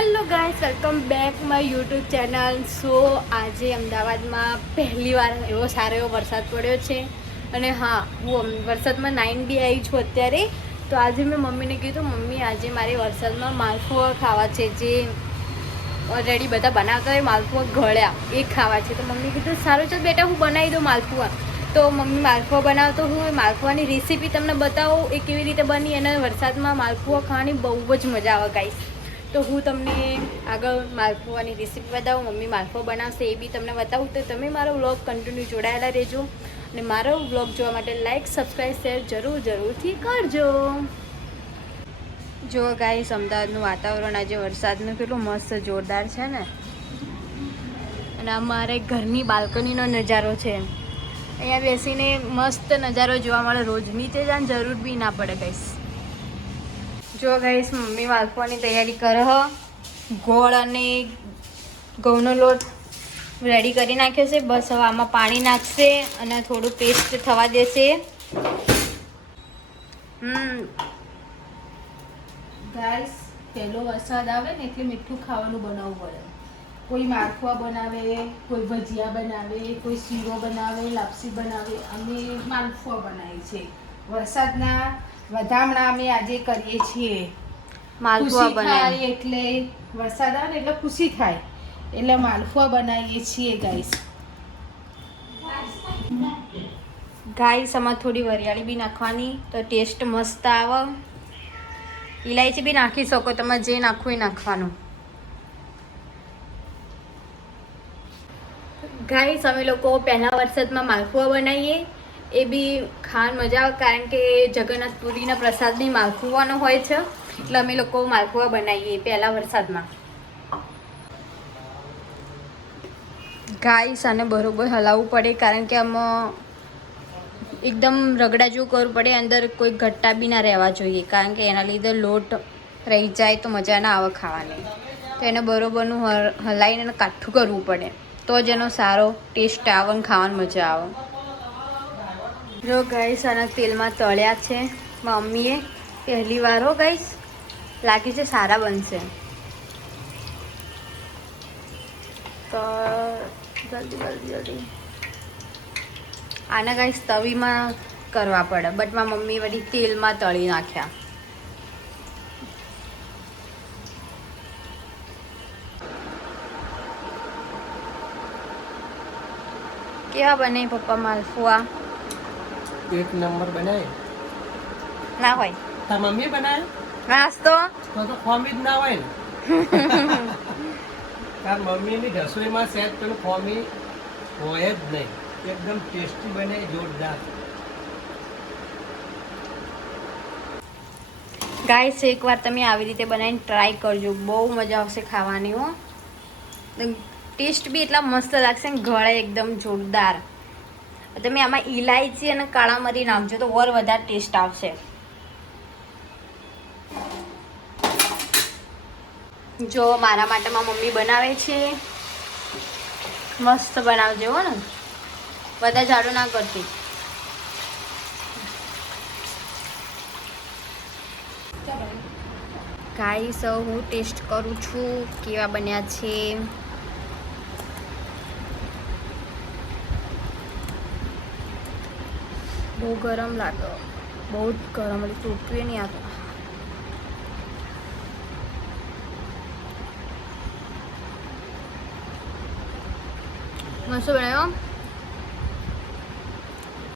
Hello guys, welcome back my YouTube channel. So આજે અમદાવાદમાં પહેલી વાર એવો સારો એવો વરસાદ પડ્યો છે. અને હા, હું વરસાદમાં નાઈન બી આવી છું અત્યારે. તો આજે મેં મમ્મીને કીધું, મમ્મી આજે મારે વરસાદમાં માલપુઆ ખાવા છે, જે ઓલરેડી બધા બનાવતા હોય માલપુઆ ગળ્યા એ ખાવા છે. તો મમ્મી કીધું સારું ચાલ બેટા, હું બનાવી દઉં માલપુઆ. તો મમ્મી માલપુઆ બનાવતો, હું માલપુઆની રેસીપી તમને બતાવું એ કેવી રીતે બની. અને વરસાદમાં માલપુઆ ખાવાની બહુ જ મજા આવે ગાઈસ. તો હું તમને આગળ માલપુઆની રેસીપી બતાવું, મમ્મી માલપુઆ બનાવશે એ બી તમને બતાવું. તો તમે મારો વ્લોગ કન્ટિન્યુ જોડાયેલા રહેજો. અને મારો વ્લોગ જોવા માટે લાઈક, સબસ્ક્રાઈબ, શેર જરૂરથી કરજો. જો ગાઈસ, અમદાવાદનું વાતાવરણ આજે વરસાદનું કેટલું મસ્ત જોરદાર છે ને. અને અમારે ઘરની બાલ્કનીનો નજારો છે. અહીંયા બેસીને મસ્ત નજારો જોવા મળે. રોજ નીચે જવાની જરૂર બી ના પડે ગાઈસ. જો ગાઈસ, મમ્મી માલપુઆની તૈયારી કરે હ. ગોળ અને ઘઉંનો લોટ રેડી કરી નાખ્યો છે. બસ હવે આમાં પાણી નાખશે અને થોડું પેસ્ટ થવા દેશે. ગાઈસ, પહેલો વરસાદ આવે ને એટલે મીઠું ખાવાનું બનાવવું પડે. કોઈ માલપુઆ બનાવે, કોઈ ભજીયા બનાવે, કોઈ શીરો બનાવે, લાપસી બનાવે. અમે માલપુઆ બનાવીએ છીએ. વરસાદના વધામણા અમે આજે કરીએ છીએ. માલપુઆ બનાવીએ એટલે વરસાદ આવે ને એટલે ખુશી થાય, એટલે માલપુઆ બનાવીએ છીએ ગાઈસ. ગાઈસ, આમાં થોડી વરિયાળી બી નાખવાની તો ટેસ્ટ મસ્ત આવે. ઇલાયચી બી નાખી શકો, તમારે જે નાખવું એ નાખવાનું. ગાઈસ, અમે લોકો પહેલા વરસાદમાં માલપુઆ બનાવીએ, એ બી ખાવાની મજા આવે, કારણ કે જગન્નાથપુરીના પ્રસાદ બી માલપુઆનો હોય છે. એટલે અમે લોકો માલપુઆ બનાવીએ પહેલા વરસાદમાં. ગાઈસ, આને બરોબર હલાવવું પડે, કારણ કે આમાં એકદમ રગડા જેવું કરવું પડે. અંદર કોઈ ઘટ્ટા બી ના રહેવા જોઈએ, કારણ કે એના લીધે લોટ રહી જાય તો મજા ના આવે ખાવાની. તો એને બરોબરનું હલાવીને કાઠું કરવું પડે, તો જ એનો સારો ટેસ્ટ આવે ને ખાવાની મજા આવે. જો ગાઈસ, આના તેલમાં તળ્યા છે મમ્મીએ પહેલી વાર. હો ગાઈસ, લાગે છે સારા બનશે. તો જલ્દી આના ગાઈસ તવીમાં કરવા પડે, બટ મારી મમ્મી વળી તેલમાં તળી નાખ્યા. કેવા બને પપ્પા માલપુઆ? એક નંબર બનાય ના હોય તાર મમ્મી બનાય નાસ્તો તો ખોમી જ ના હોય ને. તાર મમ્મીની રસોઈમાં સહેજ પેલું ખોમી હોય જ નહીં. એકદમ ટેસ્ટી બને, જોરદાર. ગાઈસ, એકવાર તમે આવી રીતે બનાવીને ટ્રાય કરજો, બહુ મજા આવશે ખાવાની. હો, ટેસ્ટ બી એટલા મસ્ત લાગશે ને, ગળે એકદમ જોરદાર. તમે આમાં ઇલાયચી અને કાળા મરી નાખજો તો ઓર વધારે ટેસ્ટ આવશે. જો મારા માટે મારી મમ્મી બનાવે છે, મસ્ત બનાવજો હો ને, બધા જાડું ના કરતી. ગાઈસ, હું ટેસ્ટ કરું છું કેવા બન્યા છે. બહુ ગરમ લાગે, બહુ જ ગરમ, એટલે તૂટતું નહીં આવતું. મસ્ત બનાવ્યો.